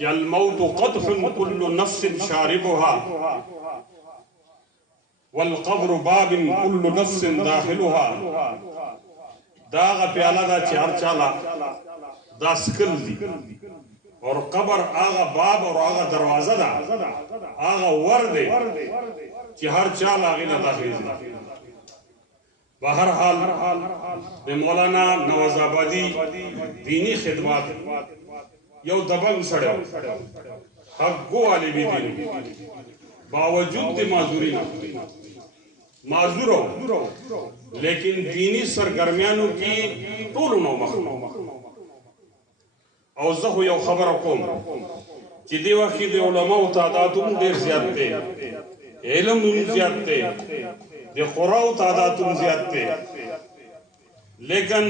कि अल मौतु क़द्हुन कुल्लु नफ्सिन शारिबुहा वल क़ब्रु बाबिन कुल्लु नफ्सिन दाखिलुहा। दागा प्याला दा चार चाला दा स्कल दी और कब्र आगा बाब और आगा दरवाजा दा आगा वर दे कि हर चाल आगे ना दाखिल दी। बहरहाल मौलाना नवाज़ाबादी दीनी खिदमत यो दबंग सड़ो हक़ो वाले भी दीन बावजूद माजूरी ना माजूर हो लेकिन दीनी सरगर्मियानों की टोल नो मखनो और ज़हो यो खबर कोम कि देवा की दे उलमा तादादुम देर ज़्यादते इल्म ज़्यादते दे क़ुराउ तादादुम ज़्यादते लेकिन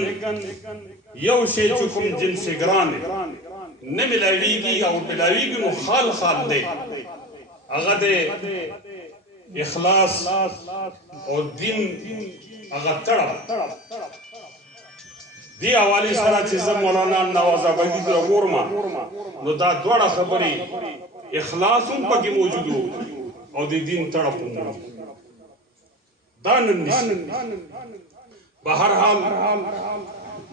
यो शे चुकुम जिन से ग्रान न मिलावीगी और मिलावीगी मुखाल खाल दे अगदे इखलास और दिन अगर तड़प दी हवाले सारा चीज़ मौलाना नवाज़ाबादी की अगोरमा नो दा द्वारा खबरी इखलास उन पर की मौजूद हो और दी दिन तड़प दानन बहरहाल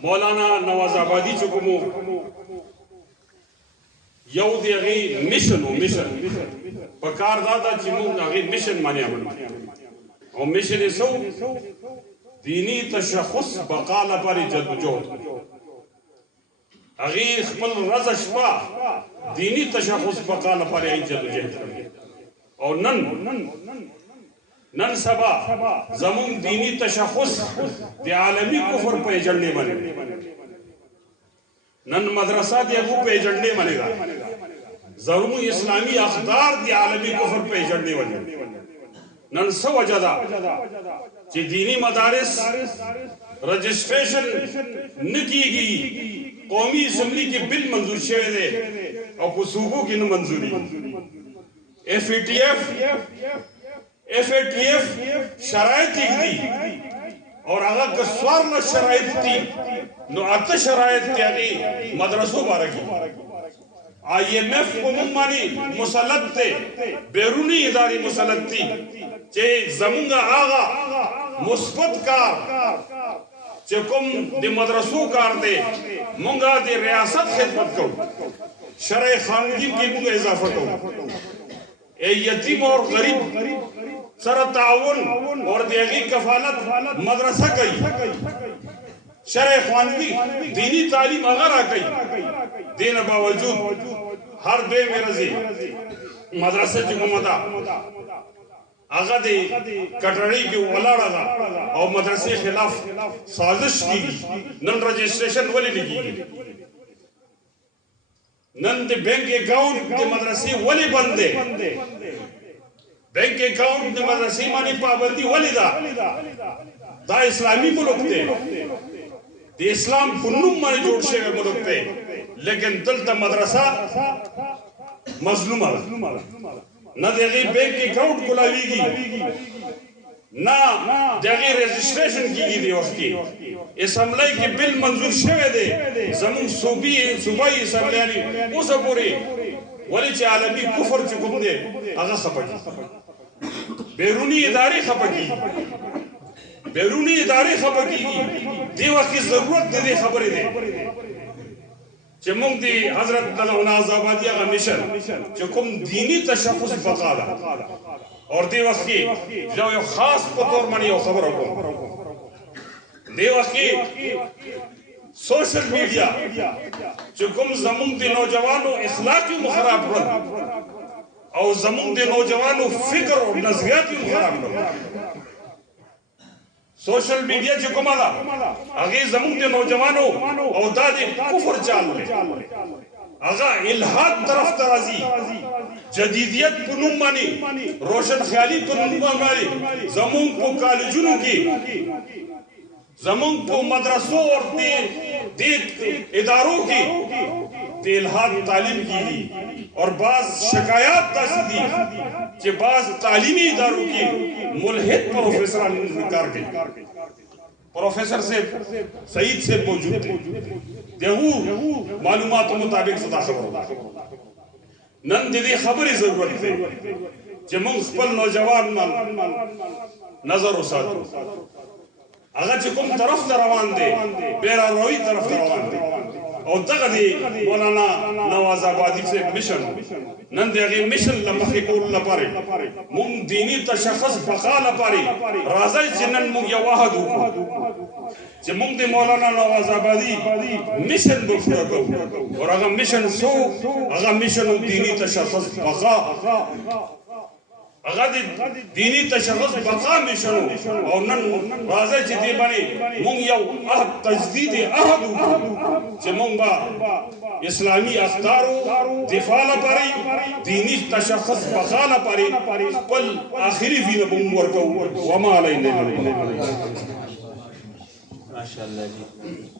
मौलाना नवाज़ाबादी चुकुमो यहूदी अगी मिशन हो मिशन पकार दादा चिमू अगी मिशन माने अमन और मिशन सो दीनी तशख़ुस बकाल पर जद्दोजहद अगी खपल रज़शपा दीनी तशख़ुस बकाल पर जद्दोजहद और नन सबा जमुन दीनी तशख़ुस दे आलमी कुफर पे एजेंडे बने नन मदरसा दे अबू पे एजेंडे बनेगा जरूर इस्लामी अखदार दे आलमी कुफर पे एजेंडे बने नन सो वजदा कि दीनी मदारिस रजिस्ट्रेशन न की गई कौमी असम्बली के बिल मंजूर शे दे और सूबों की न मंजूरी FATF शराइत दी और अगर कस्वार न शराइत थी नो अत शराइत त्यागी मदरसों बारकी IMF को मुमानी मुसलत थे बैरूनी इदारी मुसलत थी चे जमुंगा आगा मुस्बत कार चे कुम दे मदरसों कार दे मुंगा दे रियासत खिदमत को शरय खानगी की मुंगा इजाफत हो ए यतीम और गरीब सर ताउन और देगी कफालत मदरसा गई शरय खानगी दीनी तालीम अगर आ गई देने बावजूद हर दे में रजी मदरसे की ममता आगा दे कटड़ी की उलाड़ा और मदरसे के खिलाफ साजिश की नन रजिस्ट्रेशन वाली नहीं की नन दे बैंक अकाउंट दे मदरसे वाली बंदे बैंक अकाउंट दे मदरसे मानी पाबंदी वाली दा इस्लामी मुल्क दे इस्लाम पुन्नुम माने जोड़ शे मुल्क दे लेकिन दलता मदरसा मजलूम न देगी बैंक अकाउंट खुलावीगी ना देगी रजिस्ट्रेशन की दी वक्ती असम्बली की बिल मंजूर शे दे जमुन सूबाई असम्बली उस पूरी वली चे आलमी कुफर चुकुम दे आगा खपकी बैरूनी इदारे खपकी बैरूनी इदारे खपकी दी वक्त की जरूरत दे खबरें दे चमुंग दी हजरत नवाज़ाबादी का मिशन चुकुम दीनी तशख़्ख़ुस बकाला और दी वक्त की जो यो खास पतोर मनी यो खबर हो दी वक्त की सोशल मीडिया चुकुम जमुंग दी नौजवानों इखलाकी मुखराब रन और जमुंग दी नौजवानों फिक्र और नज़रियाती मुखराब रन सोशल मीडिया चुकुम आला आगे जमुंग दी नौजवानों और दादी कुफर चाल में आगा इल्हाद तरफ तराजी जदीदियत पुनुम मानी रोशन ख्याली पुनुम मानी जमुंग को कॉलेजों की जमुंग को मदरसों और दे इदारों की इल्हाद तालीम की और बाज शिकायत दर्ज कि बाज तालीमी इदारों की मुल्हिद प्रोफेसर इनकार की प्रोफेसर से सईद से मौजूद थे देहू मालूमात मुताबिक सदा खबर نن د دې خبرې ضرورت دی چې موږ خپل نوجوان نظر وساتو هغه چې کوم طرف ته روان دی بیراروي طرف ته روان دی او دغه دی مولانا نواز آبادی سے مشن نن د هغې مشن له مخې کولو لپاره موږ دیني تشخص بقا لپاره راځئ چې نن موږ یو عهد وکړو چې موږ د مولانا نواز آبادی مشن به پوره کوو او هغه مشن څو هغه مشن دینی تشخص بقا هغه د دینی تشخص بقا مشنو او نن راځي چې دې باندې مونږ یو عهد تجدید عهد وکړو چې مونږ به اسلامي افکارو دفاع لپاره دینی تشخص بقا لپاره خپل آخري وینه به مونږ ورکوو وما علینا ماشاءالله جی